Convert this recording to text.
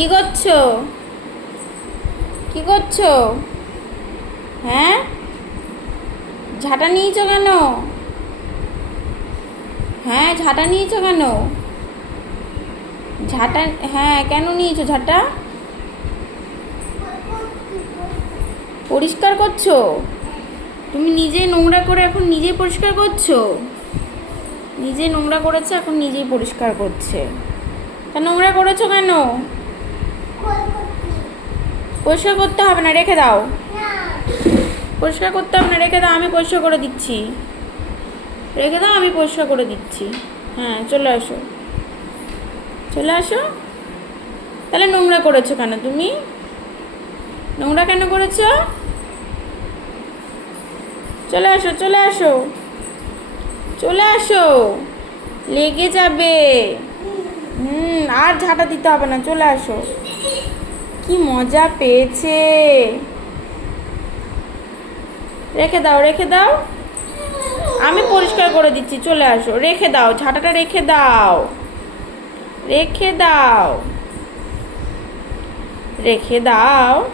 কি করছ? কি করছ? হ্যাঁ? ঝাঁটা নিয়েছো কেন? হ্যাঁ ঝাঁটা নিয়েছো কেন? ঝাঁটা হ্যাঁ কেন নিয়েছো ঝাঁটা? পরিষ্কার করছ? তুমি নিজে নোংরা করে এখন নিজেই পরিষ্কার করছ? নিজে নোংরা করেছে, এখন নিজেই পরিষ্কার করছে। তা নোংরা করেছ কেন? পরিষ্কার করতে হবে না রেখে দাও। পরিষ্কার করতে হবে না রেখে দাও আমি পরিষ্কার করে দিচ্ছি। রেখে দাও আমি পরিষ্কার করে দিচ্ছি। হ্যাঁ চলে আসো। চলে আসো। তাহলে নোংরা করেছ কেন তুমি? নোংরা কেন করেছ? চলে আসো চলে আসো। চলে আসো। লেগে যাবে। হুম আর ঝাঁটা দিতে হবে না চলে আসো। কি মজা পেয়েছে। রেখে দাও রেখে দাও। আমি পরিষ্কার করে দিচ্ছি, চলে আসো। রেখে দাও, ঝাঁটাটা রেখে দাও। রেখে দাও। রেখে দাও।